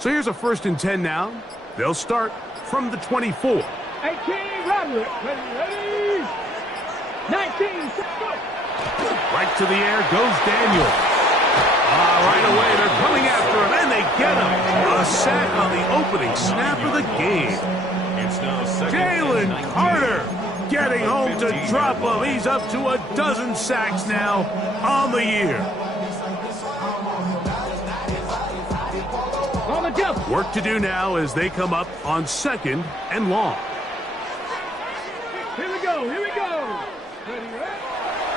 So here's a 1st and 10 now. They'll start from the 24. 18, Robert. Ready. 19, go. Right to the air goes Daniel. Right away, they're coming after him, and they get him. A sack on the opening snap of the game. Jalen Carter getting home to drop him. He's up to a dozen sacks now on the year. Work to do now as they come up on 2nd and long. Here we go.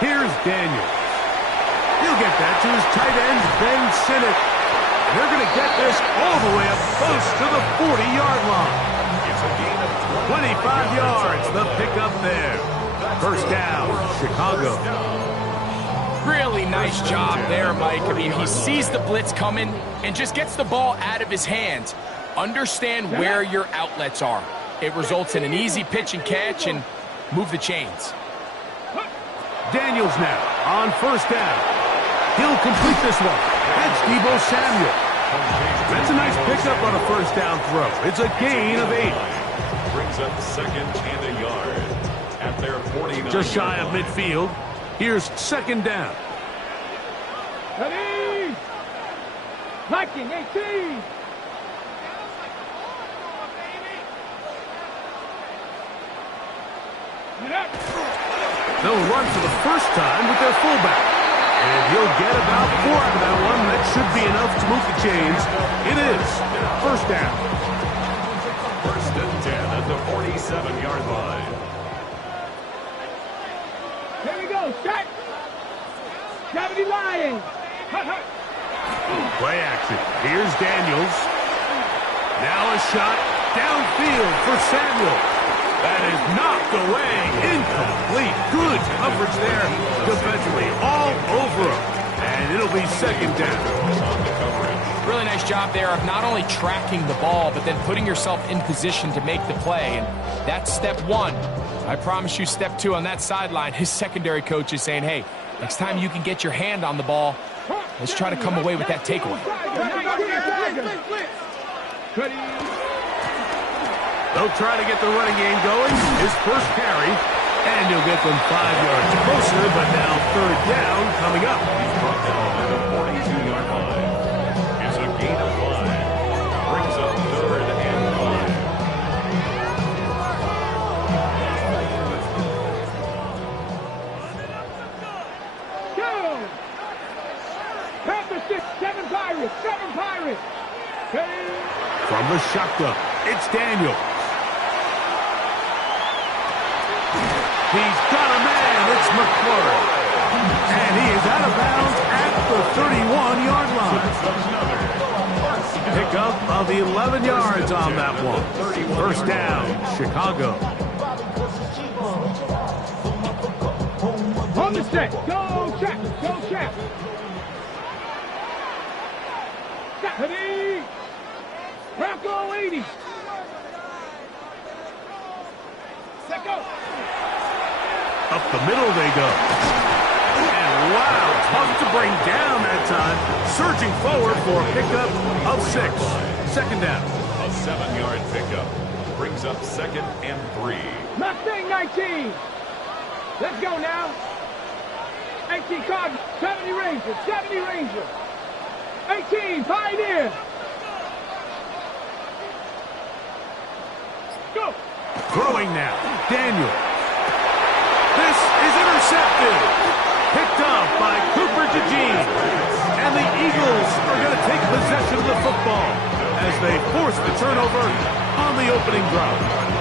Here's Daniel. He'll get that to his tight end, Ben Sinnott. They're going to get this all the way up close to the 40-yard line. It's a gain of 25 yards, the pickup there. 1st down, Chicago. Really nice job there, Mike. I mean, he sees the blitz coming and just gets the ball out of his hands. Understand where your outlets are. It results in an easy pitch and catch and move the chains. Daniels now on 1st down. He'll complete this one. That's Deebo Samuel. That's a nice pickup on a 1st down throw. It's a gain of 8. Brings up 2nd and a yard at their 49. Just shy of midfield. Here's 2nd down. Ready. Viking, 18. They'll run for the 1st time with their fullback. And he'll get about 4 out of that one. That should be enough to move the chains. It is 1st down. 1st and 10 at the 47-yard line. Here we go. Set. Gravity Lion. Play action. Here's Daniels. Now a shot downfield for Samuel. That is knocked away. Incomplete. Good coverage there defensively. All over him. And it'll be 2nd down. Really nice job there of not only tracking the ball, but then putting yourself in position to make the play. And that's step 1. I promise you step 2 on that sideline. His secondary coach is saying, hey, next time you can get your hand on the ball, let's try to come away with that takeaway. They'll try to get the running game going. His 1st carry, and he'll get them 5 yards closer, but now 3rd down coming up. He's brought down at the 42-yard line. It's a gain of 5. Brings up 3rd and 5. Go! Panther 6, 7 Pirates, 7 Pirates. From the shotgun, it's Daniel. He's got a man. It's McClure. And he is out of bounds at the 31-yard line. Pickup of 11 yards on that one. 1st down, Chicago. On the set. Go, check. Go, check. Ready. Bronco 80. Set go. Up the middle they go. And wow, tough to bring down that time. Surging forward for a pickup of 6. 2nd down. A 7-yard pickup. Brings up 2nd and 3. Mustang 19. Let's go now. 18 Cardinal. 70 Ranger. 70 Ranger. 18 Pioneer. Go. Throwing now. Daniel. This is intercepted. Picked up by Cooper DeJean. And the Eagles are going to take possession of the football as they force the turnover on the opening drive.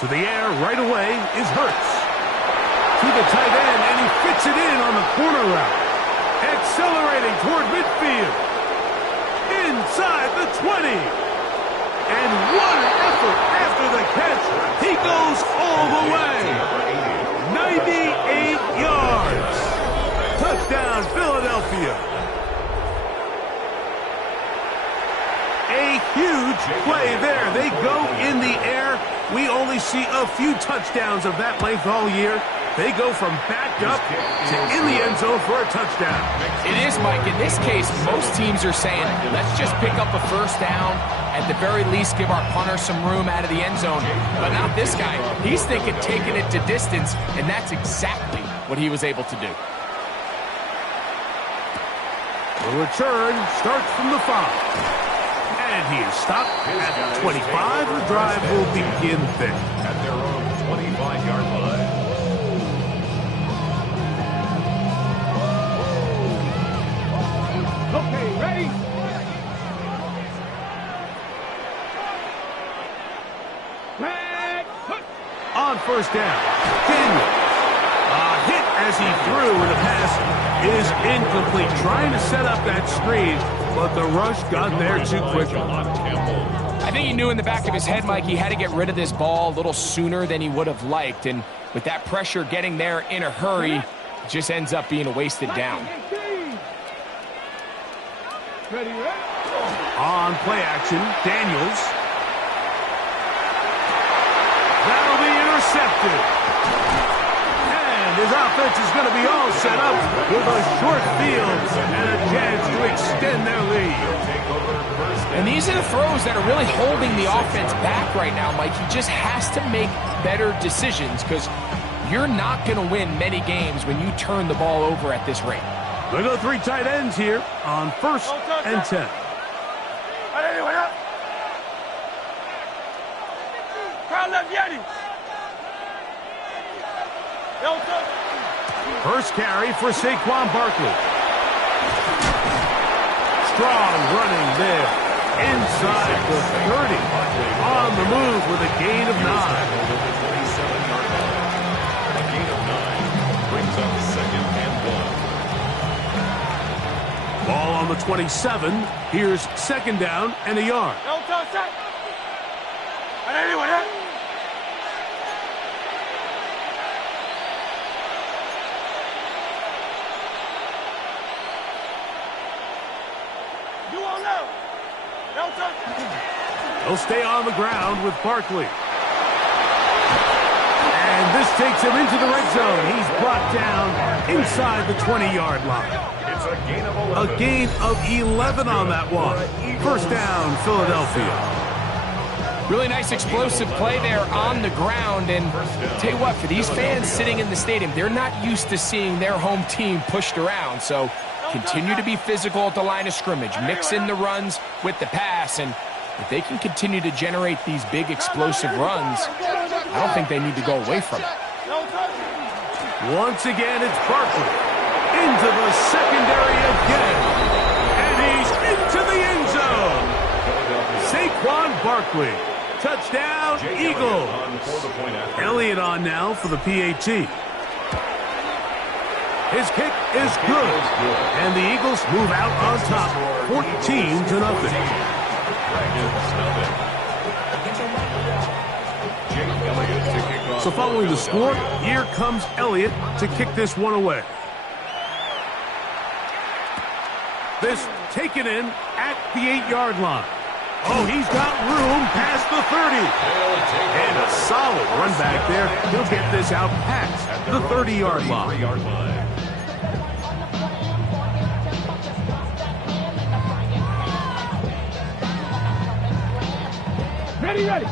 To the air right away is Hurts. To the tight end, and he fits it in on the corner route. Accelerating toward midfield. inside the 20. And what an effort after the catch. He goes all the way. 98 yards. Touchdown, Philadelphia. A huge play there. They go in the air. We only see a few touchdowns of that length all year. They go from backed up to in the end zone for a touchdown. It is, Mike. In this case, most teams are saying, let's just pick up a first down. At the very least, give our punter some room out of the end zone. But not this guy. He's thinking taking it to distance, and that's exactly what he was able to do. The return starts from the 5. And he is stopped at 25. The drive will begin there. At their own 25-yard line. Okay, ready? Flag, hook. On first down, Daniel. A hit as he threw, and the pass is incomplete. Trying to set up that screen, but the rush got there too quickly. I think he knew in the back of his head, Mike, he had to get rid of this ball a little sooner than he would have liked. And with that pressure getting there in a hurry, it just ends up being a wasted down. Ready, ready? On play action, Daniels. That'll be intercepted. And his offense is going to be all set up with a short field and a chance to extend their lead. And these are the throws that are really holding the offense back right now, Mike. He just has to make better decisions because you're not going to win many games when you turn the ball over at this rate. They go 3 tight ends here on first and 10. First carry for Saquon Barkley. Strong running there. Inside the 30. On the move with a gain of 9. A gain of 9 brings up second and 1. Ball on the 27. Here's second down and a yard. He'll stay on the ground with Barkley. And this takes him into the red zone. He's brought down inside the 20-yard line. It's a gain of 11. A gain of 11 on that one. First down, Philadelphia. Really nice explosive play there on the ground. And tell you what, for these fans sitting in the stadium, they're not used to seeing their home team pushed around. So continue to be physical at the line of scrimmage. Mix in the runs with the pass. And if they can continue to generate these big explosive runs, I don't think they need to go away from it. Once again, it's Barkley. Into the secondary again. And he's into the end zone. Saquon Barkley. Touchdown, Eagles. Elliott on now for the PAT. His kick is good. And the Eagles move out on top, 14-0. So following the score, here comes Elliott to kick this one away. This taken in at the 8-yard line. Oh, he's got room past the 30. And a solid run back there. He'll get this out past the 30-yard line. Ready, ready.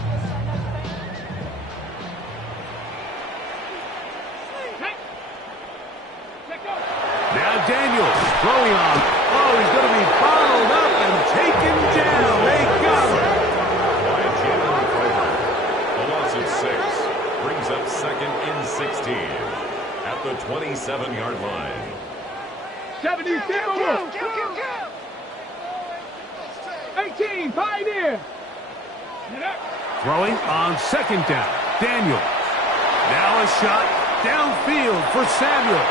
Now Daniels throwing on. Oh, he's going to be bottled up and taken down. They got him. The loss of 6 brings up second and 16 at the 27-yard line. 70, 18, Pioneer. Throwing on second down. Daniel. Now a shot downfield for Samuel.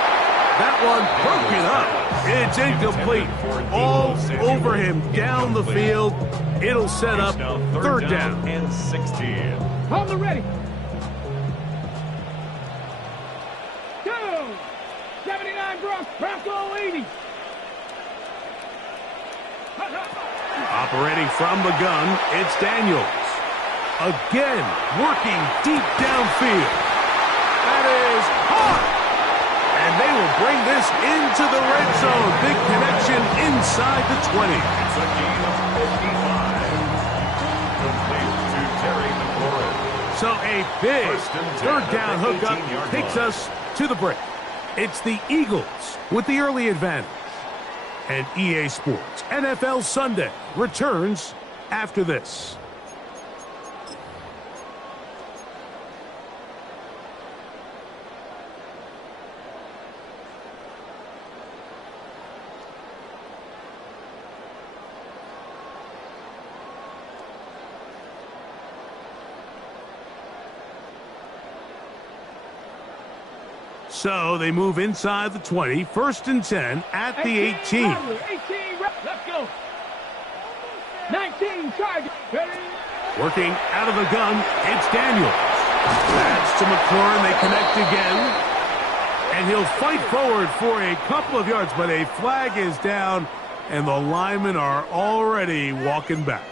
That one broken up. It's incomplete. All over him down the field. It'll set up third down. And 16. Hold the ready. 79 Bronco 80. Operating from the gun, it's Daniels. Again, working deep downfield. That is hot. And they will bring this into the red zone. Big connection inside the 20. It's a gain of 55. Complete to Terry McLaurin. So a big third down hookup takes us to the break. It's the Eagles with the early advantage. And EA Sports NFL Sunday returns after this. So they move inside the 20, 1st and 10 at the 18. 18, let's go. 19, target. Working out of the gun, it's Daniels. That's to McLaurin, they connect again. And he'll fight forward for a couple of yards, but a flag is down, and the linemen are already walking back.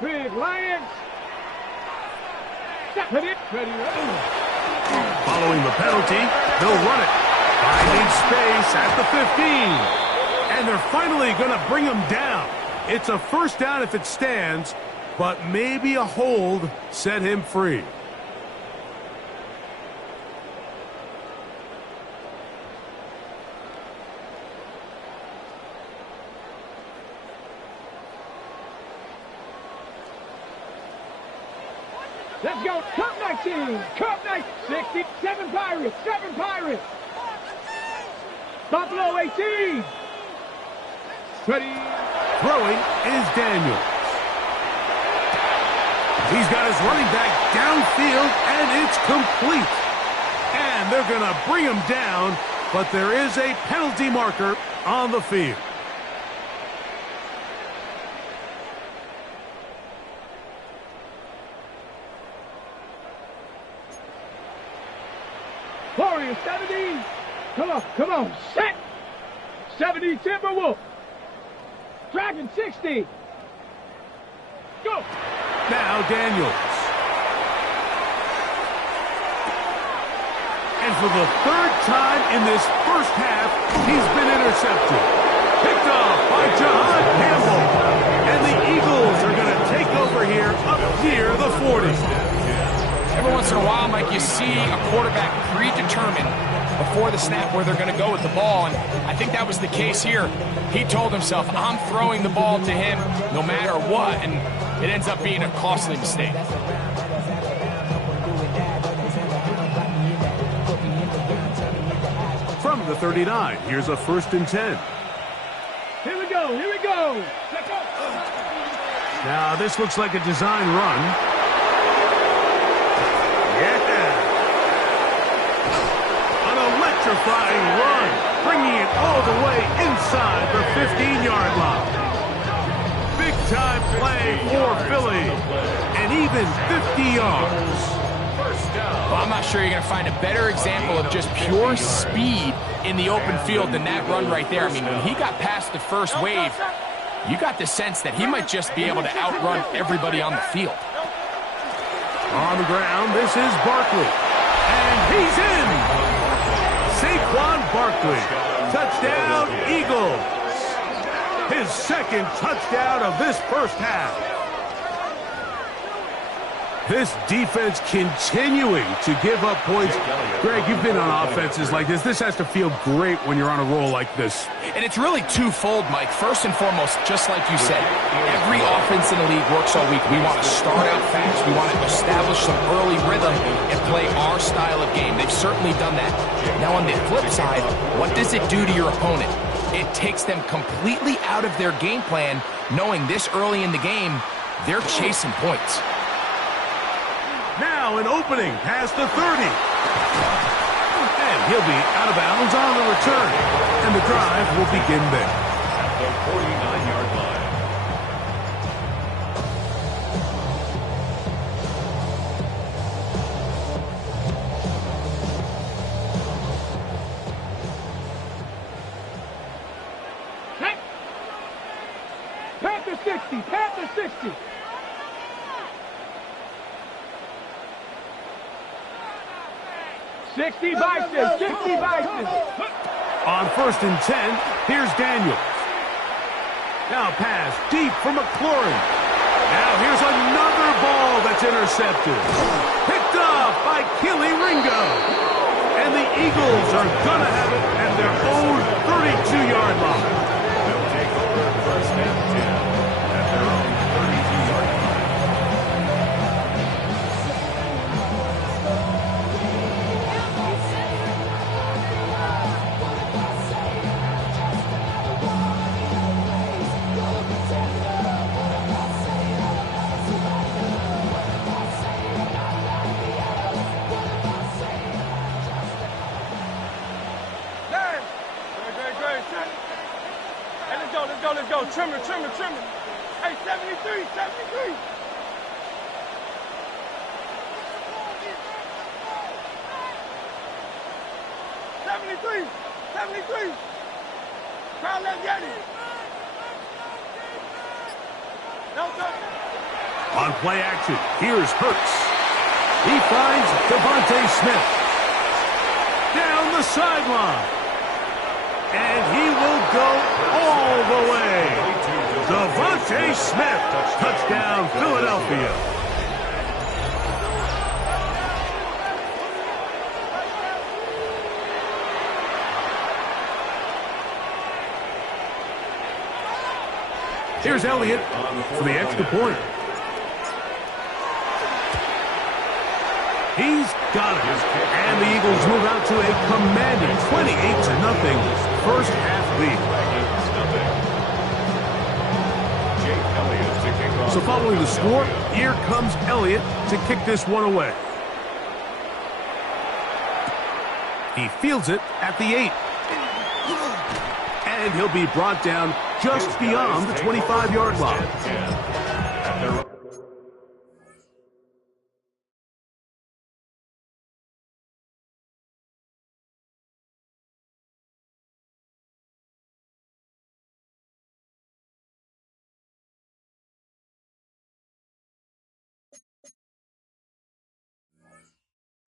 Big Lions. Ready. Following the penalty, they'll run it. Finding space at the 15. And they're finally going to bring him down. It's a first down if it stands, but maybe a hold set him free. Let's go. Cup 19. Cup 19. 67 Pirates. 7 Pirates. Buffalo 18. Ready. Throwing is Daniels. He's got his running back downfield, and it's complete. And they're going to bring him down, but there is a penalty marker on the field. Warriors 70. Come on. Set. 70 Timberwolf. Dragon 60. Go. Now Daniels. And for the third time in this first half, he's been intercepted. Picked off by Jahan Campbell. And the Eagles are going to take over here up near the 40. Every once in a while, Mike, you see a quarterback predetermined before the snap where they're going to go with the ball, and I think that was the case here. He told himself, I'm throwing the ball to him no matter what, and it ends up being a costly mistake. From the 39, here's a 1st and 10. Here we go. Let's go. Now, this looks like a design run. Electrifying run, bringing it all the way inside the 15-yard line. Big-time play for Philly, and even 50 yards. Well, I'm not sure you're going to find a better example of just pure speed in the open field than that run right there. I mean, when he got past the first wave, you got the sense that he might just be able to outrun everybody on the field. On the ground, this is Barkley, and he's in. Saquon Barkley, touchdown Eagles. His second touchdown of this first half. This defense continuing to give up points. Greg, you've been on offenses like this. This has to feel great when you're on a roll like this. And it's really twofold, Mike. First and foremost, just like you said, every offense in the league works all week. We want to start out fast. We want to establish some early rhythm and play our style of game. They've certainly done that. Now, on the flip side, what does it do to your opponent? It takes them completely out of their game plan, knowing this early in the game, they're chasing points. Now an opening past the 30. And he'll be out of bounds on the return. And the drive will begin there. At the 49-yard line. Panther 60, Panther 60. Sixty Bison, 60 Bison. On 1st and 10, here's Daniels. Now pass deep for McLaurin. Now here's another ball that's intercepted. Picked off by Killy Ringo. And the Eagles are going to have it at their own 32-yard line. They'll take over 1st and 10 at their own 32-yard line. Let's go. Trimmer. Hey, 73. 73. Crown left Yeti. No good. On play action, here's Hurts. He finds Devontae Smith. Down the sideline. And he will go all the way. Devontae Smith, touchdown Philadelphia. Here's Elliott for the extra point. He's got it. And the Eagles move out to a commanding 28-0 first half lead. So following the score, here comes Elliott to kick this one away. He fields it at the 8. And he'll be brought down just beyond the 25-yard line.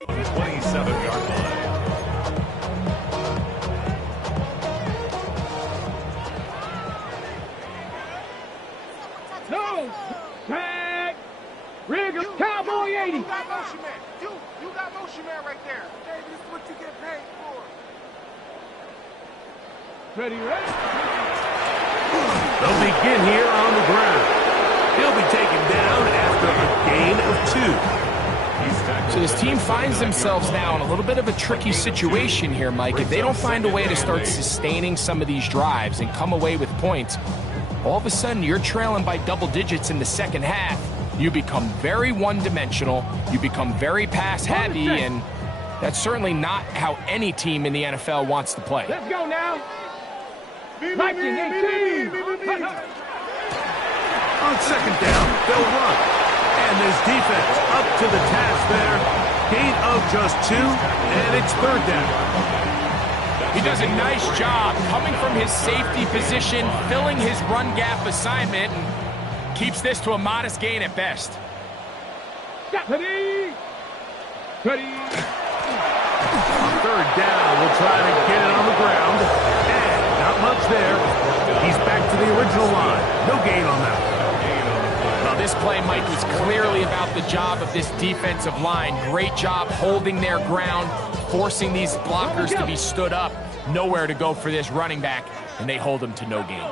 On the 27-yard line. No. Tag. Rigger. Cowboy 80. You got motion man. You got motion man right there. Hey, this is what you get paid for. Ready? They'll begin here on the ground. He'll be taken down after a gain of 2. So this team finds themselves now in a little bit of a tricky situation here, Mike. If they don't find a way to start sustaining some of these drives and come away with points, all of a sudden you're trailing by double digits in the second half. You become very one-dimensional, you become very pass-heavy, and that's certainly not how any team in the NFL wants to play. Let's go now. Viking 18. On second down, they'll run. And this defense up to the task there. Gain of just 2, and it's 3rd down. He does a nice job coming from his safety position, filling his run gap assignment, and keeps this to a modest gain at best. Ready. On 3rd down, we'll try to get it on the ground. And not much there. He's back to the original line. No gain on that. this play, Mike, was clearly about the job of this defensive line. Great job holding their ground, forcing these blockers to be stood up. Nowhere to go for this running back, and they hold him to no gain.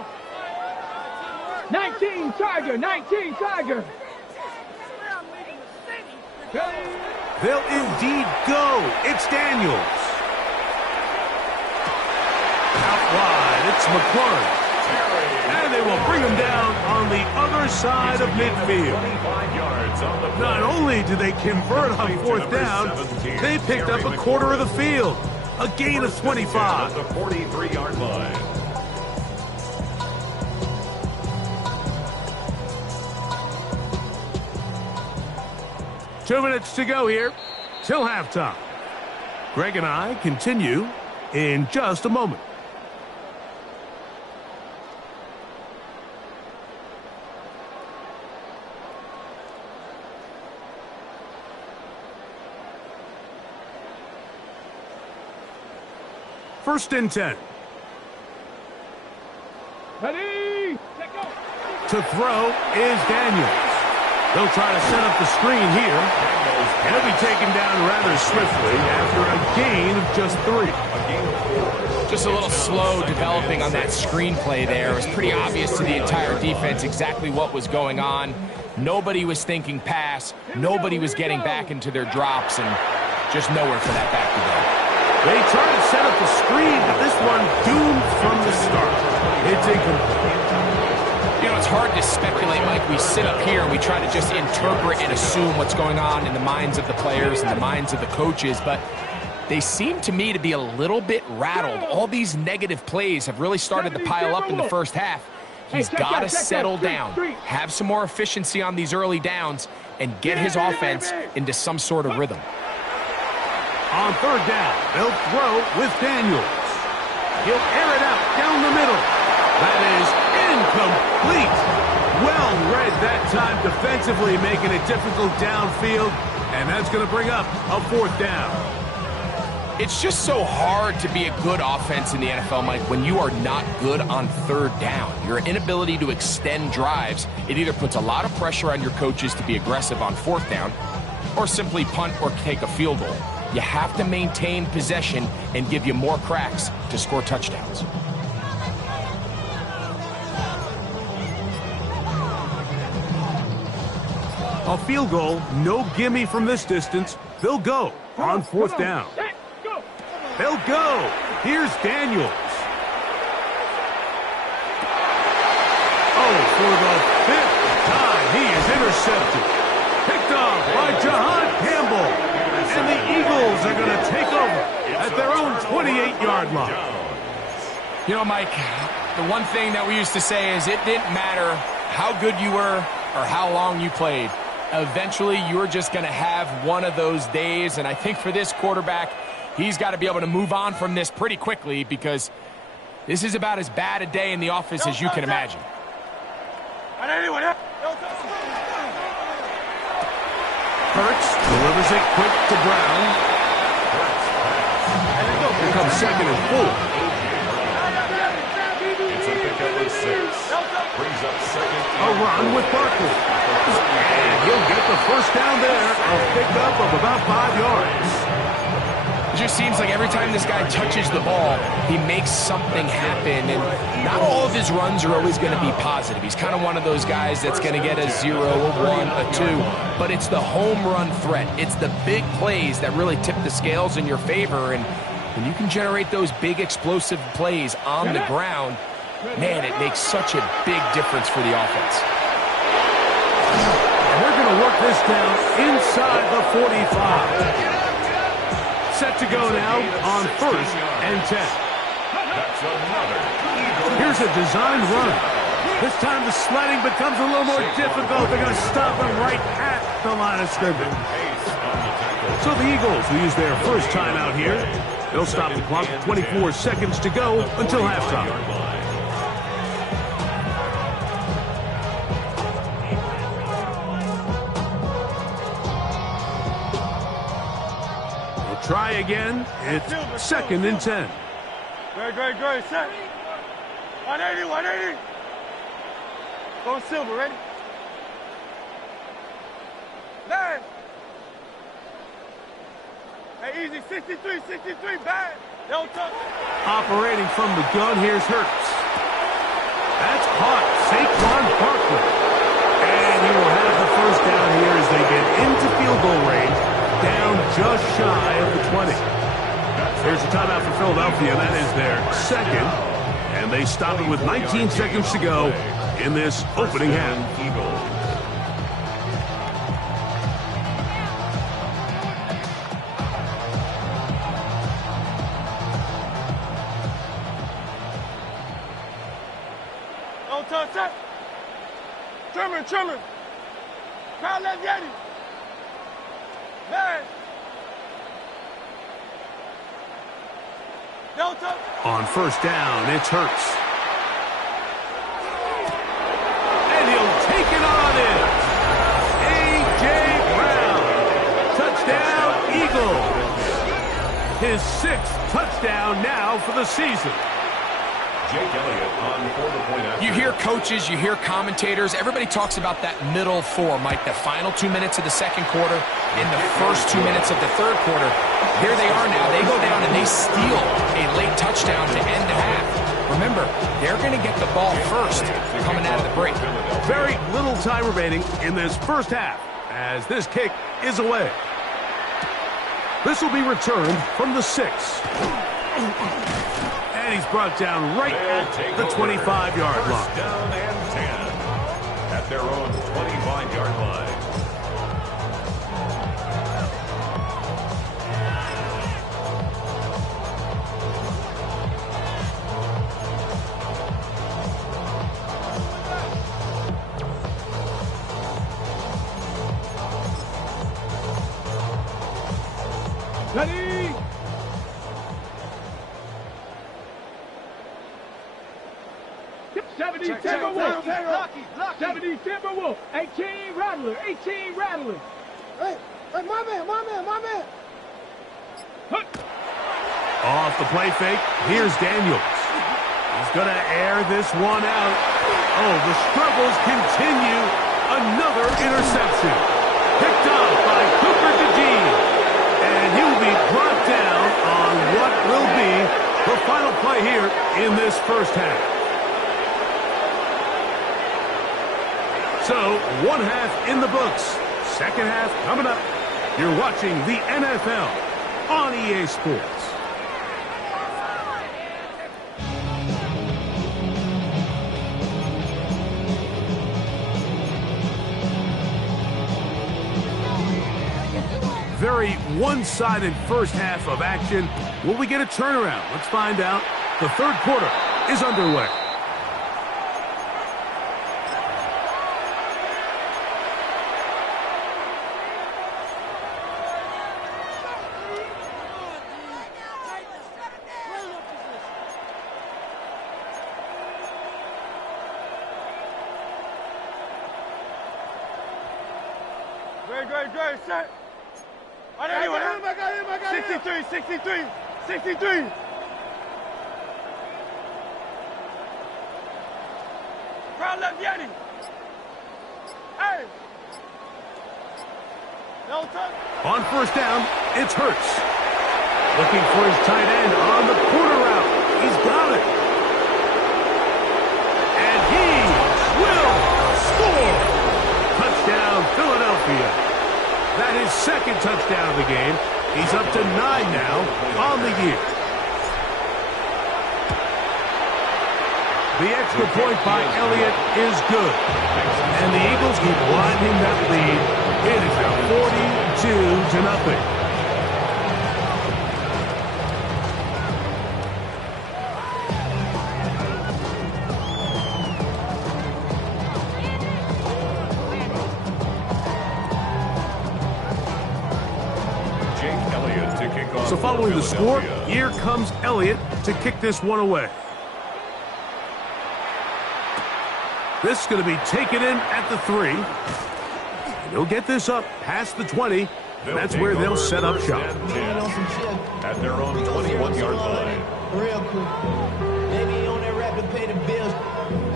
19 Tiger, 19 Tiger. They'll indeed go. It's Daniels. Out wide, it's McClure. And they will bring him down on the other side of midfield. Not only did they convert on fourth down, they picked up a quarter of the field. A gain of 25. The 43-yard line. Two minutes to go here till halftime. Greg and I continue in just a moment. First and 10. Ready? To throw is Daniels. They'll try to set up the screen here. And he'll be taken down rather swiftly after a gain of just 3. Just a little slow developing on that screenplay there. It was pretty obvious to the entire defense exactly what was going on. Nobody was thinking pass. Nobody was getting back into their drops, and just nowhere for that back to go. They try to set up the screen, but this one doomed from the start. It's incomplete. You know, it's hard to speculate, Mike. We sit up here and we try to just interpret and assume what's going on in the minds of the players and the minds of the coaches, but they seem to me to be a little bit rattled. All these negative plays have really started to pile up in the first half. He's got to settle down, have some more efficiency on these early downs, and get his offense into some sort of rhythm. On third down, they'll throw with Daniels. He'll air it out down the middle. That is incomplete. Well read that time defensively, making it difficult downfield, and that's going to bring up a fourth down. It's just so hard to be a good offense in the NFL, Mike, when you are not good on third down. Your inability to extend drives, it either puts a lot of pressure on your coaches to be aggressive on fourth down or simply punt or take a field goal. You have to maintain possession and give you more cracks to score touchdowns. A field goal, no gimme from this distance. They'll go on fourth down. They'll go. Here's Daniels. Oh, for the fifth time, he is intercepted. Picked off by Jahan Campbell. And the Eagles are going to take over at their own 28-yard line. You know, Mike, the one thing that we used to say is it didn't matter how good you were or how long you played. Eventually, you're just going to have one of those days, and I think for this quarterback, he's got to be able to move on from this pretty quickly because this is about as bad a day in the office as you can imagine. Hurts delivers it quick to Brown. Here comes second and 4. It's a pickup of 6. Brings up second. A run with Barkley. And he'll get the first down there. A pickup of about 5 yards. It just seems like every time this guy touches the ball, he makes something happen, and not all of his runs are always going to be positive. He's kind of one of those guys that's going to get a 0, a 1, a 2, but it's the home run threat. It's the big plays that really tip the scales in your favor, and when you can generate those big explosive plays on the ground, man, it makes such a big difference for the offense. And they're going to work this down inside the 45. Set to go now on first and 10. Here's a designed run. This time the sledding becomes a little more difficult. They're going to stop him right at the line of scrimmage. So the Eagles will use their first timeout here. They'll stop the clock. 24 seconds to go until halftime. Try again. It's second and 10. Great. Set. 180. Going silver. Ready? Hey, easy. 63, 63, bad. Don't touch it. Operating from the gun, here's Hurts. That's caught. Saquon Barkley. And he will have the first down here as they get into field goal range, down just shy of the 20. Here's a timeout for Philadelphia. That is their second. And they stop it with 19 seconds to go in this opening half. Don't touch it. Trimmer. Crowd left Yeti. Man. Don't touch. On first down, it's Hurts. And he'll take it on in. A.J. Brown. Touchdown, Eagles. His 6th touchdown now for the season. Jake Elliott on for the point after. You hear coaches, you hear commentators. Everybody talks about that middle four, Mike, the final 2 minutes of the second quarter and the first 2 minutes of the third quarter. Here they are now. They go down and they steal a late touchdown to end the half. Remember, they're going to get the ball first coming out of the break. Very little time remaining in this first half as this kick is away. This will be returned from the 6. And he's brought down right at the 25-yard line. First down and 10 at their own 25-yard line. Ready? Seventy Timberwolf. 70 Timberwolf. 18 Rattler. 18 Rattler. Hey, my man. Off the play fake, here's Daniels. He's going to air this one out. Oh, the struggles continue. Another interception. Picked up by Cooper DeJean. And he will be brought down on what will be the final play here in this first half. So, one half in the books. Second half coming up. You're watching the NFL on EA Sports. Very one-sided first half of action. Will we get a turnaround? Let's find out. The third quarter is underway. Great, set. I got him. 63. Crowd left Yeti. Hey. No touch. On first down, it's Hurts. Looking for his tight end on the corner route. He's got it. And he will score. Touchdown, Philadelphia. That is second touchdown of the game. He's up to 9 now on the year. The extra point by Elliott is good. And the Eagles keep winding that lead. It is now 42-0. So following the score, here comes Elliott to kick this one away. This is going to be taken in at the 3. He'll get this up past the 20. That's where they'll set up shop. At their own 21-yard line. Real quick. Maybe on that rap to pay the bills.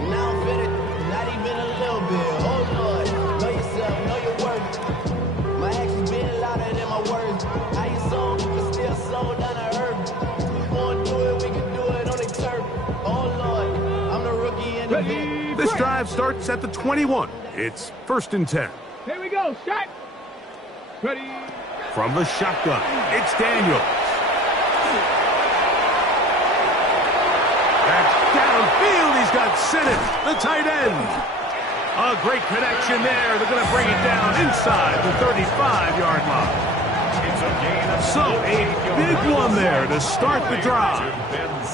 Now I'm fitted, not even a little bit. Oh, Lord. Know yourself, know your worth. My actions being louder than my words. How you song? This drive starts at the 21. It's 1st and 10. Here we go. Shot. Ready. From the shotgun, it's Daniels. That's downfield. He's got Sinnott, the tight end. A great connection there. They're going to bring it down inside the 35-yard line. So a big one there to start the drive.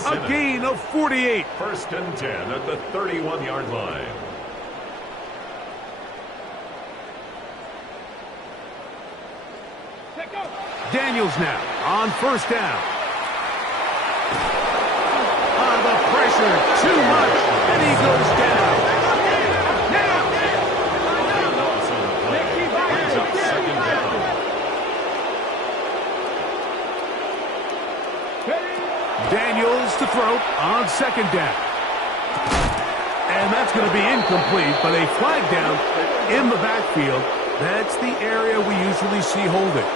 A gain of 48. 1st and 10 at the 31-yard line. Daniels now on 1st down. The pressure, too much, and he goes down. Daniels to throw on 2nd down. And that's going to be incomplete, but a flag down in the backfield. That's the area we usually see holding.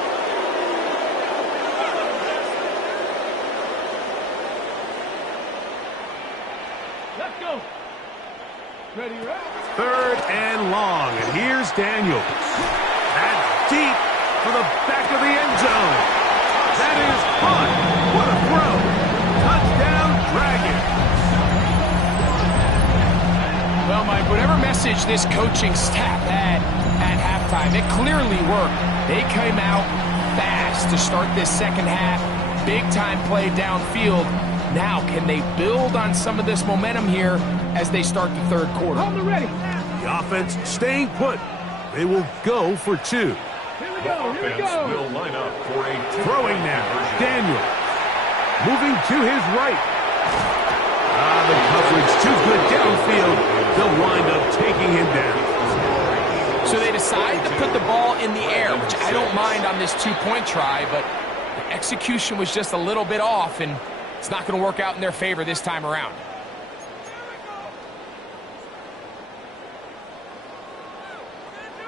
Let's go. Ready, right? 3rd and long, and here's Daniels. That's deep for the back of the end zone. That is caught. What a throw. Touchdown, Dragons. Well, Mike, whatever message this coaching staff had at halftime, it clearly worked. They came out fast to start this second half. Big-time play downfield. Now, can they build on some of this momentum here as they start the 3rd quarter? On the ready. The offense staying put. They will go for 2. Here we go. Here we go. Will line up for a Throwing now, Daniels. Moving to his right. The coverage too good downfield. They'll wind up taking him down. So they decide to put the ball in the air, which I don't mind on this 2-point try, but the execution was just a little bit off, and it's not going to work out in their favor this time around.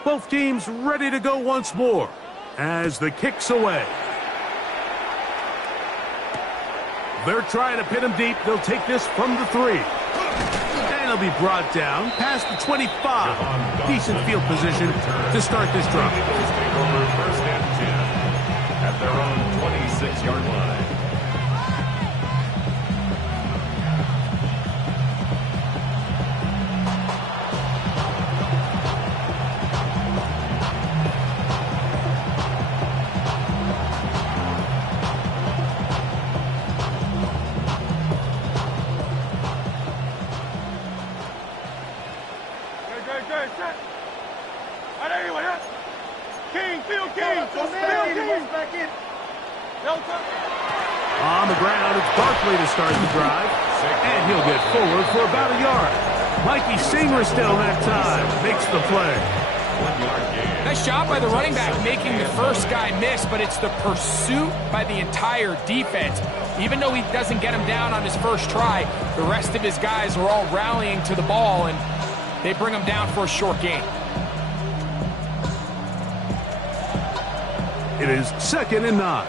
Both teams ready to go once more as the kick's away. They're trying to pin him deep. They'll take this from the 3. And he'll be brought down past the 25. Decent field position to start this drive. 1st and 10 at their own 26-yard line. On the ground, it's Barkley to start the drive. And he'll get forward for about a yard. Mikey Singer still that time makes the play. Nice job by the running back making the first guy miss, but it's the pursuit by the entire defense. Even though he doesn't get him down on his first try, the rest of his guys are all rallying to the ball, and they bring him down for a short gain. It is 2nd and 9.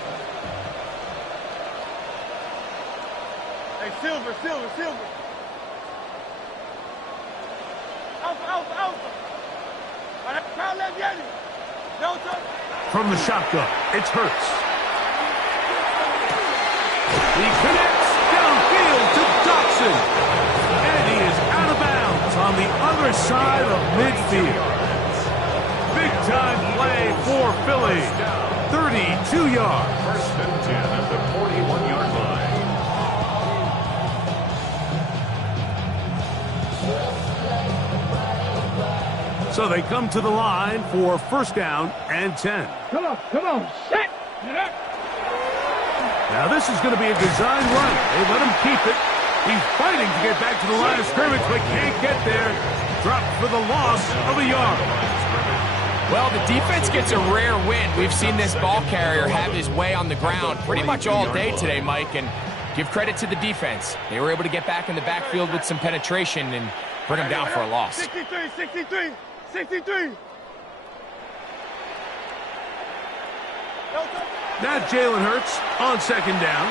Hey, Silver. Alpha. From the shotgun, it's Hurts. He connects downfield to Dotson. And he is out of bounds on the other side of midfield. Big-time play for Philly. 32 yards. 1st and 10 at the 41-yard line. So they come to the line for 1st down and 10. Come on. Set. Now this is going to be a design run. They let him keep it. He's fighting to get back to the line of scrimmage, but can't get there. Dropped for the loss of a yard. Well, the defense gets a rare win. We've seen this ball carrier have his way on the ground pretty much all day today, Mike, and give credit to the defense. They were able to get back in the backfield with some penetration and bring him down for a loss. 63. Now Jalen Hurts on 2nd down.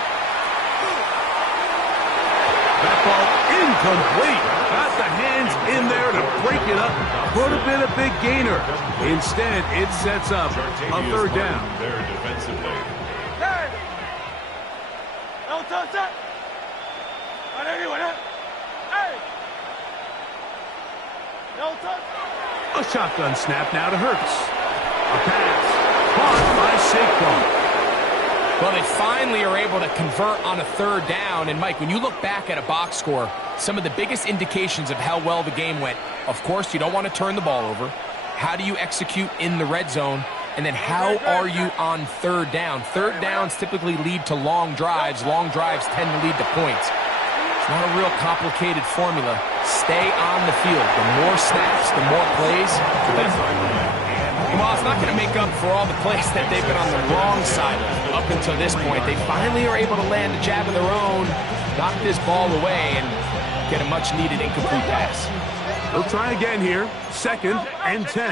Back ball incomplete. Got the hands in there to break it up. Could have been a big gainer. Instead, it sets up a third down. There defensively. Hey! No touch that! Hey! No touch! A shotgun snap now to Hurts. A pass. Caught by Saquon. Well, they finally are able to convert on a third down. And, Mike, when you look back at a box score, some of the biggest indications of how well the game went, of course, you don't want to turn the ball over. How do you execute in the red zone? And then how are you on third down? Third downs typically lead to long drives. Long drives tend to lead to points. It's not a real complicated formula. Stay on the field. The more snaps, the more plays, the better. Well, it's not going to make up for all the plays that they've been on the wrong side of up until this point. They finally are able to land a jab of their own, knock this ball away, and get a much-needed incomplete pass. They'll try again here. 2nd and 10.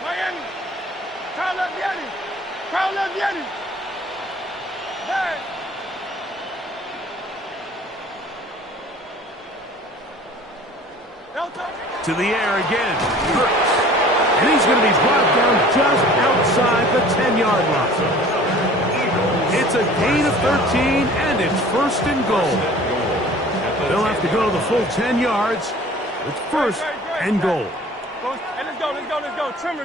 Miami! Crowd Vieni! Hey! To the air again. Hurts. And he's going to be brought down just outside the 10-yard line. It's a gain of 13, and it's 1st and goal. They'll have to go the full 10 yards. It's 1st and goal. Hey, let's go. Trimmer.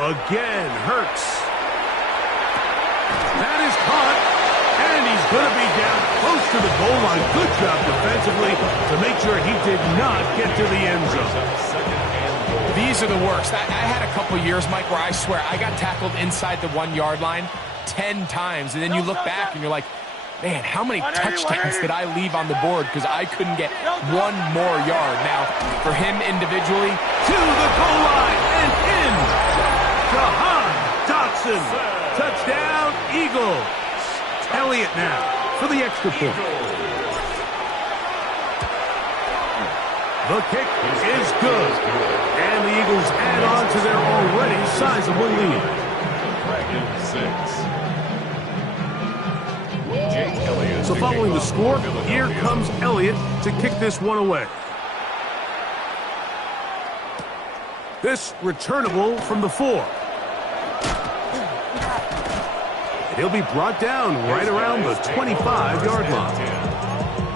Again, Hurts. That is caught. And he's going to be down close to the goal line. Good job defensively to make sure he did not get to the end zone. These are the worst. I had a couple years, Mike, where I swear I got tackled inside the 1-yard line 10 times. And then you look back and you're like, man, how many touchdowns did I leave on the board because I couldn't get one more yard? Now, for him individually, to the goal line and in. Jahan Dotson. Touchdown, Eagles. Elliott now for the extra point. The kick is good. And the Eagles add on to their already sizable lead. 6. So following the score, here comes Elliott to kick this one away. This returnable from the 4. He'll be brought down right around the 25-yard line.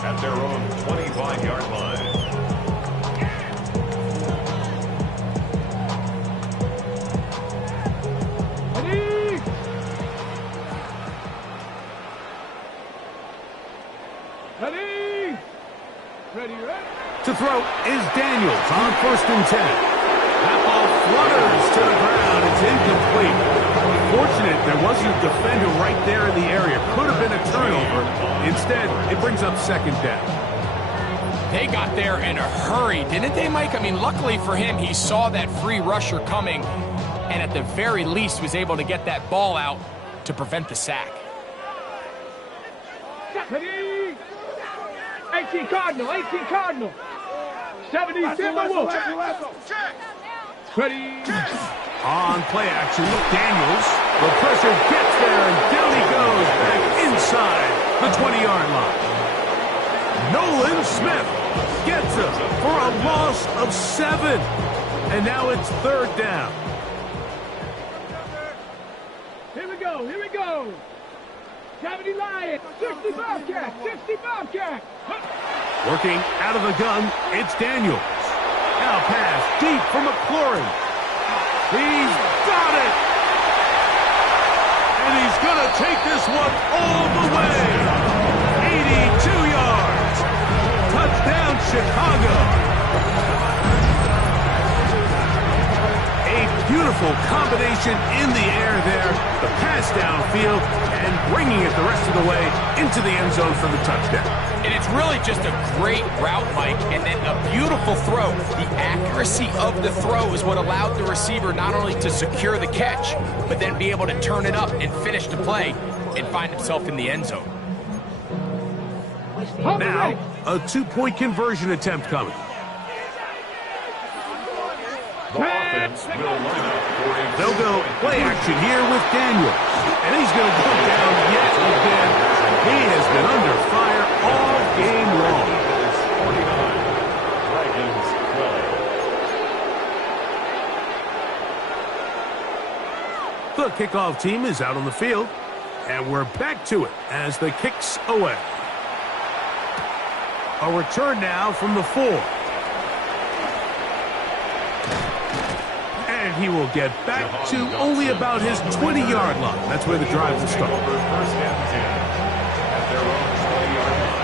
At their own 25-yard line. Ready. To throw is Daniels on 1st and 10. That ball flutters to the ground. It's incomplete. Fortunate there wasn't a defender right there in the area. Could have been a turnover. Instead, it brings up 2nd down. they got there in a hurry, didn't they, Mike? I mean, luckily for him, he saw that free rusher coming and at the very least was able to get that ball out to prevent the sack. 18 Cardinal. 70 Timberwolves. Ready. On play action, Daniels. The pressure gets there, and down he goes back inside the 20-yard line. Nolan Smith gets him for a loss of 7. And now it's 3rd down. Here we go. 70 Lions, 60 Bobcat. Working out of the gun, it's Daniels. Now pass deep for McLaurin. He's got it. And he's going to take this one all the way. 82 yards. Touchdown, Chicago. A beautiful combination in the air there. The pass downfield and bringing it the rest of the way into the end zone for the touchdown. And it's really just a great route, Mike, and then a beautiful throw. The accuracy of the throw is what allowed the receiver not only to secure the catch, but then be able to turn it up and finish the play and find himself in the end zone. Now, a 2-point conversion attempt coming. The offense will line up for a They'll go play action here with Daniels. And he's going to go down yet again. He has been under fire all game long. 49. Dragons 12. The kickoff team is out on the field. And we're back to it as the kick's away. A return now from the 4. And he will get back to only about his 20-yard line. That's where the drive will start. Over first and 10 at their own 20-yard line.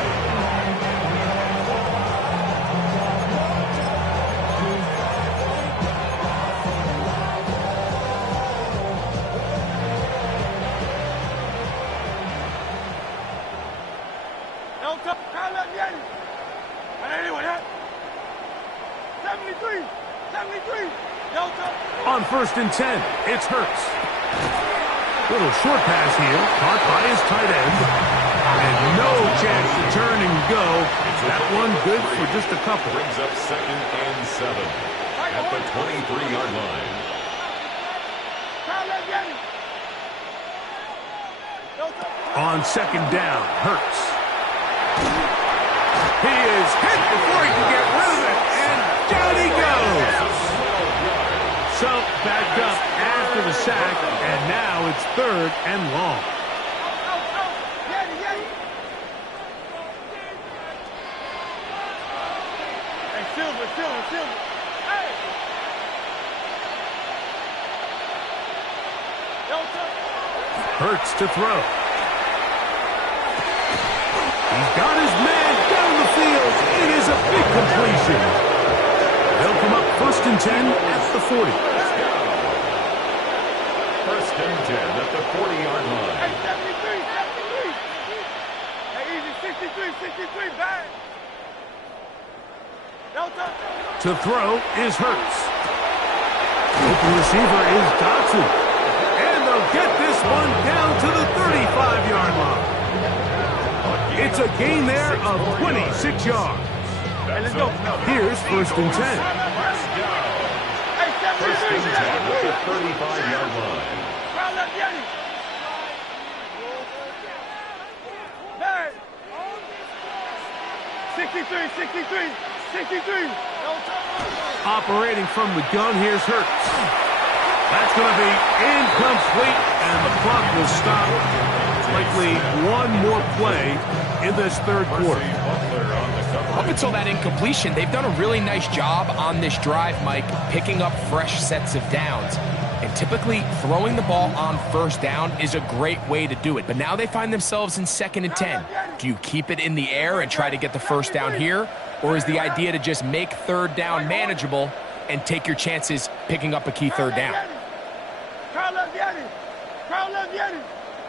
Delta, Carla Vieri. And anyone, 73, 73. Delta. On first and 10, it's Hurts. Little short pass here, caught by his tight end. And no chance to turn and go. That one good for just a couple. Brings up second and 7 at the 23-yard line. Carla Vieri. Delta. On second down, Hurts. He is hit before he can get rid of it, and down he goes. So backed up after the sack, and now it's third and long. Out. Vieri. Hey, Silver. Hey. Delta. Hurts to throw. He's got his man down the field. It is a big completion. They'll come up first and 10 at the 40. First and 10 at the 40-yard line. Hey, 73. Hey, easy, 63, bang. Delta. To throw is Hurts. Open receiver is Dotson. And they'll get this one down to the 35-yard line. It's a gain there of 26 yards. Hey, let's go. Here's first and 10. Hey, First and 10 at the 73. 35-yard line. Carla Vieri. Bang. 63. Delta. Operating from the gun, here's Hurts. That's going to be incomplete, and the clock will stop. Likely one more play in this third quarter. Up until that incompletion, they've done a really nice job on this drive, Mike, picking up fresh sets of downs. And typically, throwing the ball on first down is a great way to do it. But now they find themselves in second and 10. Do you keep it in the air and try to get the first down here? Or is the idea to just make third down manageable and take your chances picking up a key third down? Carla Vieri.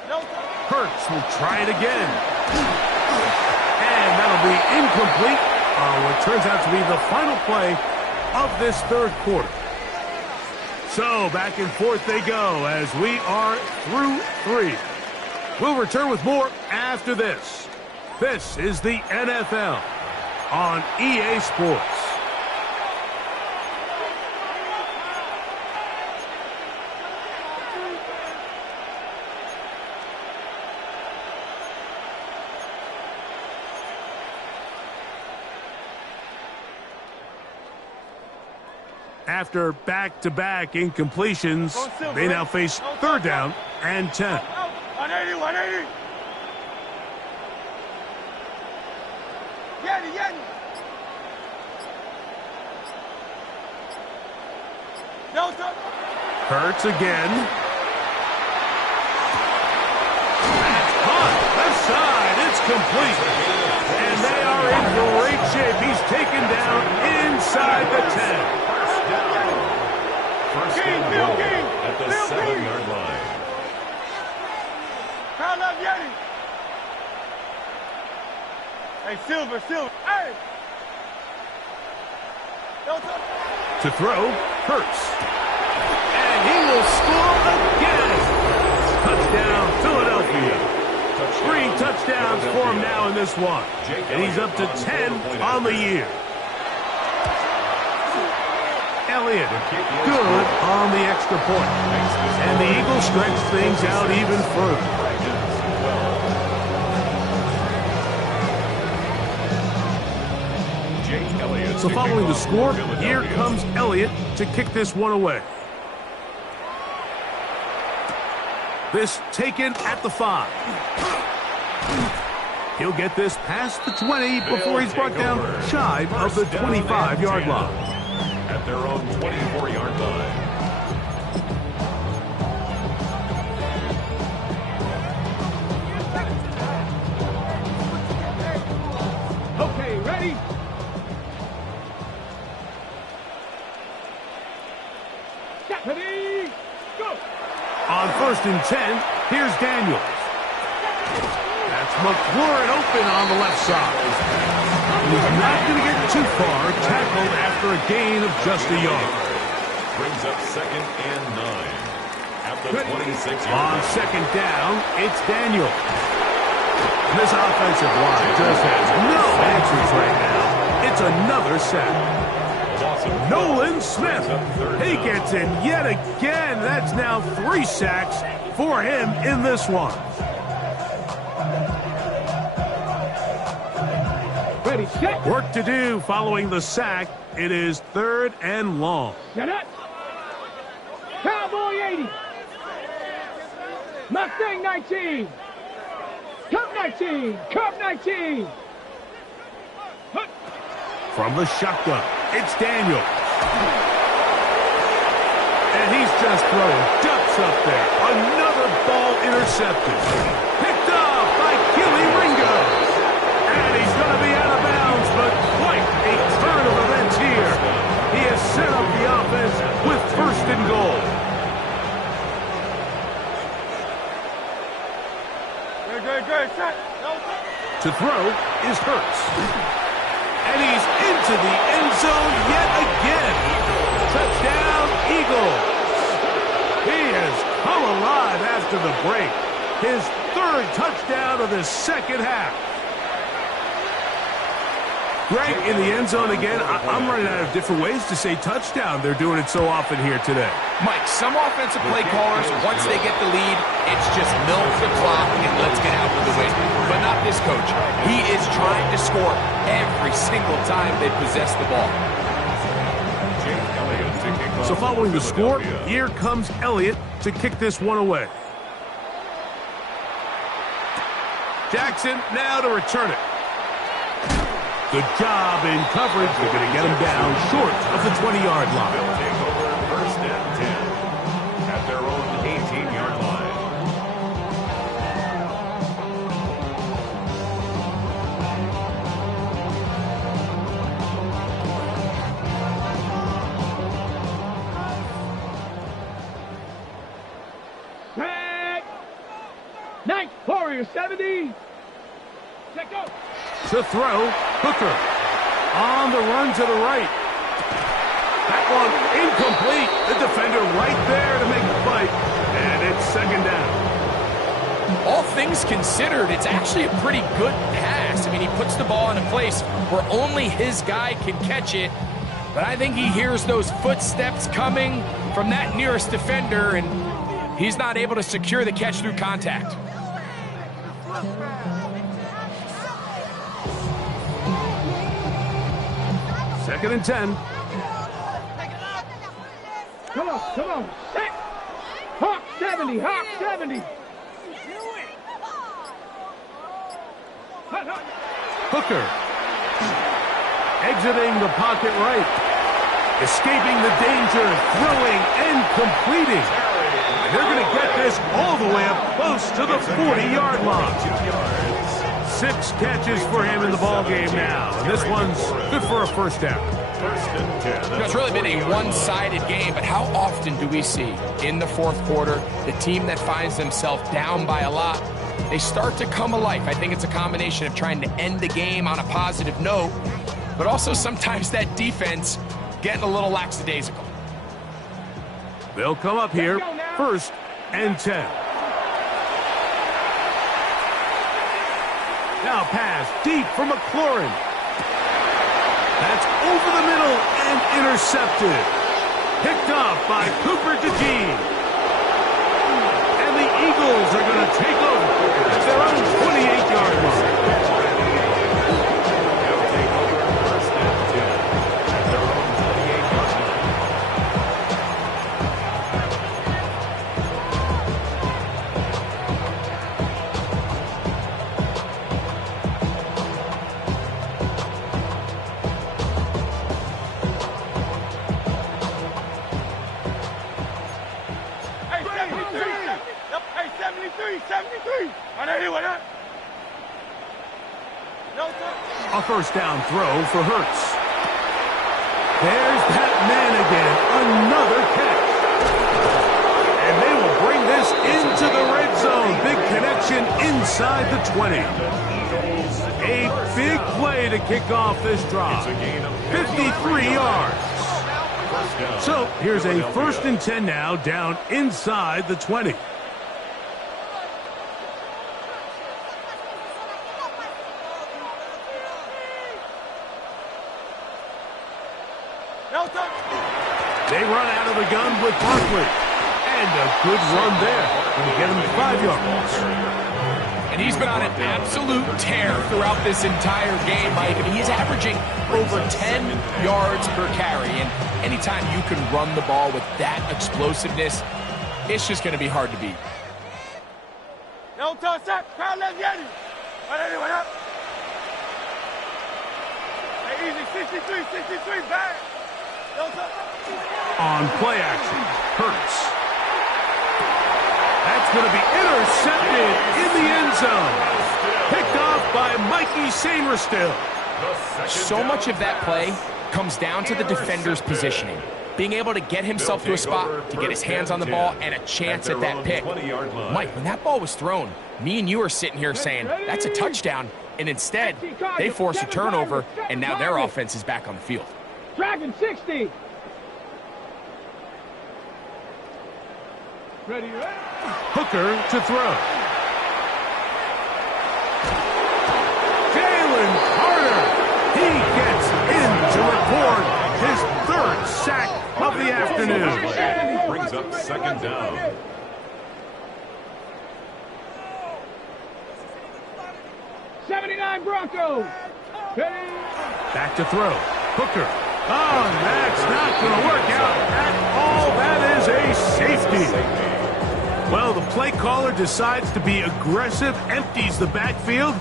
Delta. Hurts will try it again. And that'll be incomplete on what turns out to be the final play of this third quarter. So back and forth they go as we are through 3. We'll return with more after this. This is the NFL on EA Sports. After back-to-back incompletions, they now face third down and 10. 180. Yeti. Delta. Hurts again. That's caught. Left side. It's complete. And they are in great shape. He's taken down inside the 10. First and goal at the 7-yard line. Carla Vieri. Hey, Silver. Hey. Delta. To throw, Hurts. And he will score again. Touchdown, Philadelphia. 3 touchdowns for him now in this one. And he's up to 10 on the year. Elliott. Good on the extra point. And the Eagles stretch things out even further. So following the score, here comes Elliott to kick this one away. This taken at the 5. He'll get this past the 20 before he's brought down shy of the 25-yard line. At their own 24-yard line. Okay, ready? Ready, go! On 1st and 10, here's Daniels. That's McLaurin open on the left side. He's not going to get too far, tackled after a gain of just a yard. Brings up 2nd and 9. At the 26-yard On line. 2nd down, it's Daniels. This offensive line just has no answers right now. It's another sack. Nolan Smith, he gets it yet again. That's now 3 sacks for him in this one. Ready, set. Work to do following the sack. It is 3rd and long. Set up. Cowboy 80. Mustang 19. Cup 19. Cup 19. From the shotgun, it's Daniel. And he's just throwing ducks up there. Another ball intercepted. Picked off by Keely Ringo. And he's going to be out of bounds, but quite a turn of events here. He has set up the offense with 1st and goal. Good. Set. To throw is Hurts. And he's into the end zone yet again. Touchdown, Eagles. He has come alive after the break. His 3rd touchdown of the 2nd half. Greg, in the end zone again. I'm running out of different ways to say touchdown. They're doing it so often here today. Mike, some offensive play callers, once they get the lead, it's just milk the clock and let's get out with the win. But not this coach. He is trying to score every single time they possess the ball. So following the score, here comes Elliott to kick this one away. Jackson now to return it. Good job in coverage. They're going to get him down short of the 20-yard line. They'll take over 1st and 10 at their own 18-yard line. Set. Ninth Warrior 70. Set go. To throw, Hooker. On the run to the right. That one incomplete. The defender right there to make the fight. And it's 2nd down. All things considered, it's actually a pretty good pass. I mean, he puts the ball in a place where only his guy can catch it. But I think he hears those footsteps coming from that nearest defender, and he's not able to secure the catch through contact. 2nd and 10. Come on. Set. Hawk 70. Hawk 70. Hooker. Exiting the pocket right. Escaping the danger, throwing and completing. And they're going to get this all the way up close to the 40-yard line. 6 catches for him in the ballgame now. And this one's good for a 1st down. You know, it's really been a one-sided game, but how often do we see in the 4th quarter the team that finds themselves down by a lot, they start to come alive? I think it's a combination of trying to end the game on a positive note, but also sometimes that defense getting a little lackadaisical. They'll come up here, 1st and 10. Now pass deep for McLaurin. That's over the middle and intercepted. Picked off by Cooper DeJean. And the Eagles are going to take over at their own 28-yard line. They'll take over first and 10 at their own 28-yard line. Hey, 73. On anyone up? No, sir. A first down throw for Hurts. There's that man again. Another catch. And they will bring this into the red zone. Big connection inside the 20. A big play to kick off this drive. 53 yards. So here's a first and 10 now down inside the 20. They run out of the gun with Barkley. And a good run there. Going to get him 5 yards. And he's been on an absolute tear throughout this entire game, Mike. I mean, he's averaging over 10 yards per carry. And anytime you can run the ball with that explosiveness, it's just going to be hard to beat. No touch up. Crowd left Yeti. On anyone up? Hey, easy. 63. Back. No touch. On play action, Hurts. That's going to be intercepted in the end zone. Picked off by Mikey Sainristil. So much of that play comes down to the defender's positioning. Being able to get himself to a spot, to get his hands on the ball, and a chance at that pick. Mike, when that ball was thrown, me and you are sitting here saying, that's a touchdown. And instead, they force a turnover, and now their offense is back on the field. Dragon 60. Ready, Hooker to throw. Jalen Carter. He gets in to record his third sack of the afternoon. Brings up second down. '79 Broncos. Ready. Back to throw. Hooker. Oh, that's not going to work out at all. That is a safety. Well, the play caller decides to be aggressive, empties the backfield,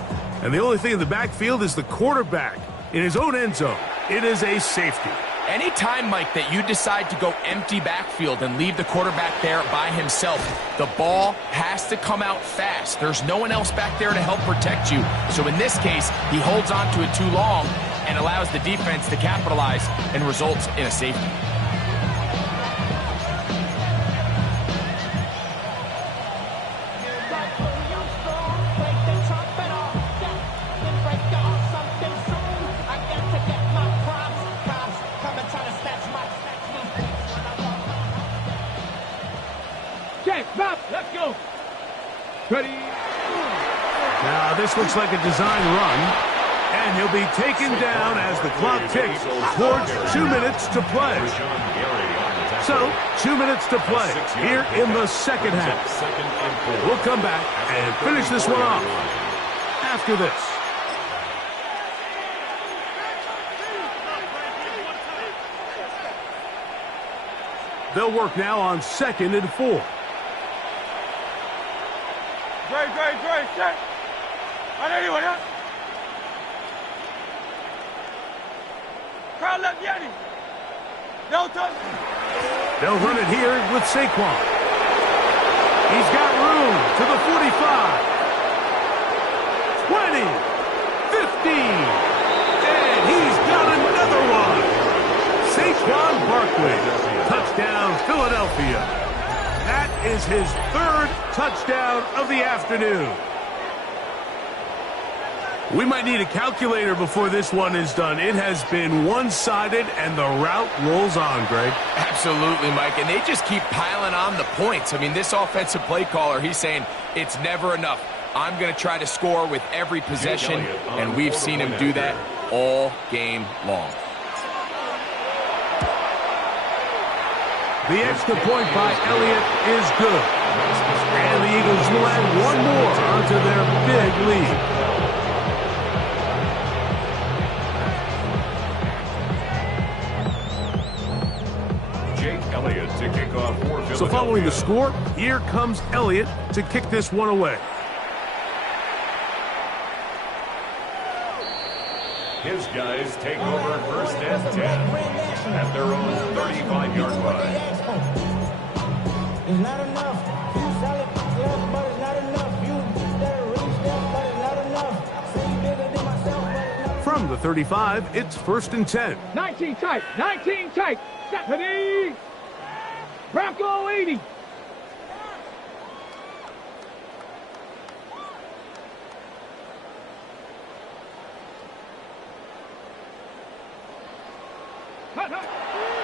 and the only thing in the backfield is the quarterback in his own end zone. It is a safety. Anytime, Mike, that you decide to go empty backfield and leave the quarterback there by himself, the ball has to come out fast. There's no one else back there to help protect you. So in this case, he holds on to it too long and allows the defense to capitalize and results in a safety. Let's go. Ready. Now, this looks like a design run, and he'll be taken down as the clock ticks towards 2 minutes to play. So, 2 minutes to play here in the second half. We'll come back and finish this one off after this. They'll work now on 2nd and 4. Dre, set. On anyone up? Crowd left Yeti. No touch. They'll run it here with Saquon. He's got room to the 45. 20. 15. And he's got another one. Saquon Barkley. Touchdown, Philadelphia. That is his third touchdown of the afternoon. We might need a calculator before this one is done. It has been one-sided, and the route rolls on, Greg. Absolutely, Mike, and they just keep piling on the points. I mean, this offensive play caller, he's saying it's never enough. I'm going to try to score with every possession, and we've seen him do that all game long. The extra point by Elliott is good. And the Eagles will add one more onto their big lead. Jake Elliott to kick off for Philadelphia. So following the score, here comes Elliott to kick this one away. His guys take over first and 10 at their own 35-yard line. It's not enough. You solid left, but it's not enough. You better reach that, but it's not enough. Say bigger than myself, but it's not. From the 35, it's first and 10. 19 tight. 19 tight. Stephanie. Bronco 80.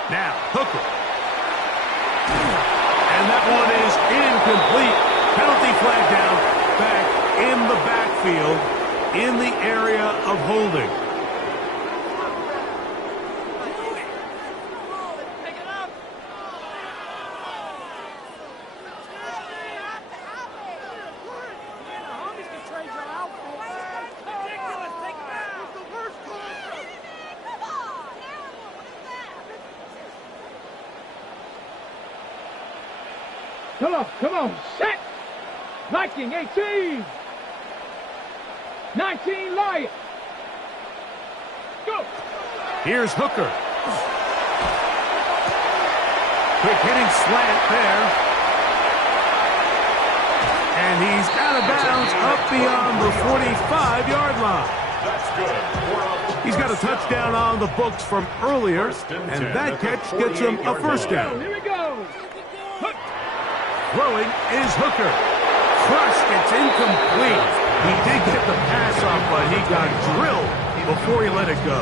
Now, Hooker. And that one is incomplete. Penalty flag down, back in the backfield, in the area of holding. Come on, set! Viking 18! 19 Lion! Go! Here's Hooker. Quick hitting slant there. And he's out of bounds up beyond the 45-yard line. That's good. He's got a touchdown on the books from earlier, and that catch gets him a first down. Here we go! Throwing is Hooker. Crushed, it's incomplete. He did get the pass off, but he got drilled before he let it go.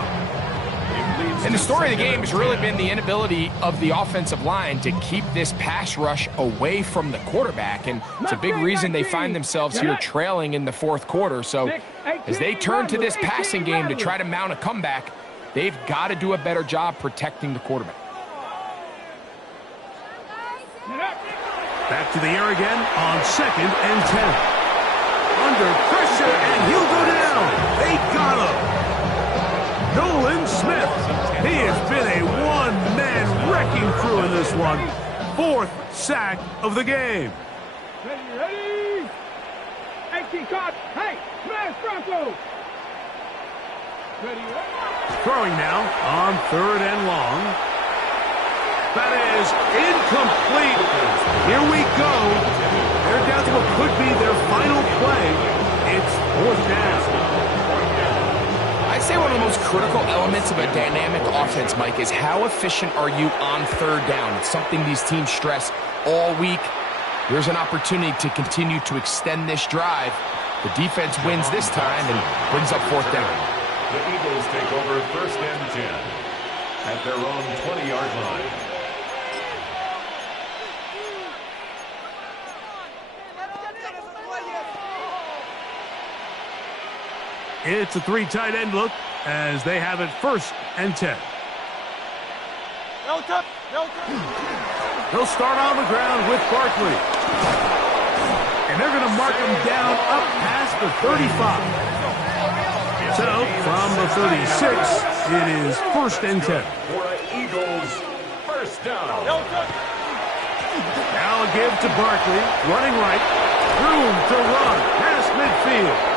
And the story of the game has really been the inability of the offensive line to keep this pass rush away from the quarterback. And it's a big reason they find themselves here trailing in the fourth quarter. So as they turn to this passing game to try to mount a comeback, they've got to do a better job protecting the quarterback. Back to the air again on second and 10. Under pressure, and he'll go down. They got him. Nolan Smith. He has been a one-man wrecking crew in this one. Fourth sack of the game. Ready? 18 caught. Hey, smash Bronco. Ready? Throwing now on third and long. That is incomplete. Here we go. They're down to what could be their final play. It's fourth down. I'd say one of the most critical elements of a dynamic offense, Mike, is how efficient are you on third down? It's something these teams stress all week. Here's an opportunity to continue to extend this drive. The defense wins this time and brings up fourth down. The Eagles take over first and 10 at their own 20-yard line. It's a three tight end look as they have it first and 10. They'll start on the ground with Barkley. And they're going to mark him down up past the 35. So from the 36, it is first and 10. For an Eagles first down. Now a give to Barkley, running right. Room to run past midfield.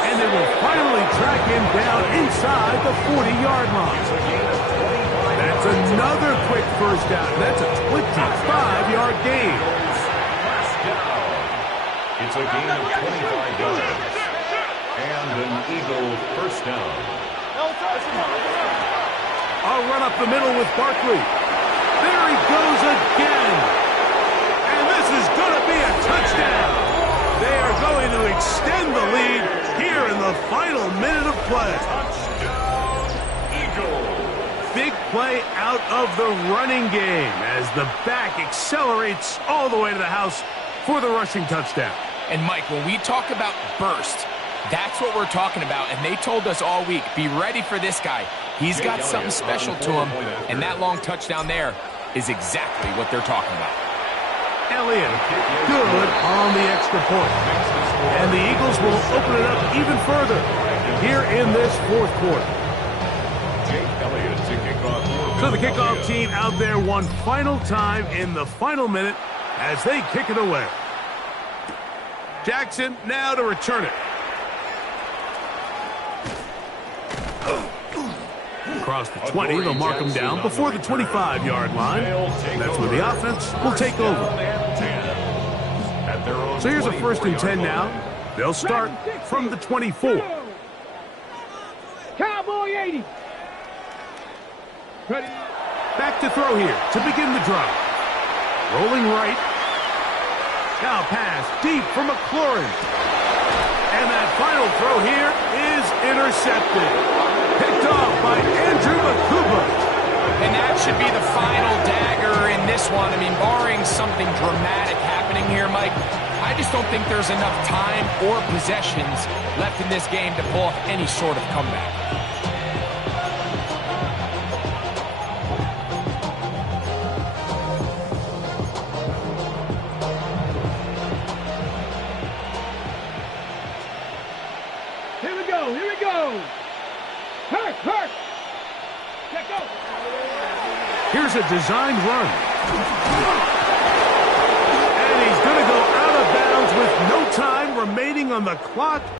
And they will finally track him down inside the 40-yard line. That's another quick first down. That's a 25-yard gain. It's a gain of 25 yards. And an Eagle first down. I'll run up the middle with Barkley. There he goes again. And this is going to be a touchdown. They are going to extend the lead here in the final minute of play. Touchdown, Eagles. Big play out of the running game as the back accelerates all the way to the house for the rushing touchdown. And Mike, when we talk about burst, that's what we're talking about. And they told us all week, be ready for this guy. He's got something special to him. And that long touchdown there is exactly what they're talking about. Elliott, good on the extra point. And the Eagles will open it up even further here in this fourth quarter. So the kickoff team out there one final time in the final minute as they kick it away. Jackson now to return it. Across the 20, they'll mark them down before the 25-yard line. That's where the offense will take over. So here's a 1st and 10 now. They'll start from the 24. Cowboy 80. Ready. Back to throw here to begin the drive. Rolling right. Now pass deep for McLaurin. And that final throw here is intercepted. Picked off by Andrew Makuba. And that should be the final dagger in this one. I mean, barring something dramatic happening here, Mike, I just don't think there's enough time or possessions left in this game to pull off any sort of comeback. Here we go. Here we go. Hurt. Let go. Here's a designed run. And he's going to go out of bounds with no time remaining on the clock.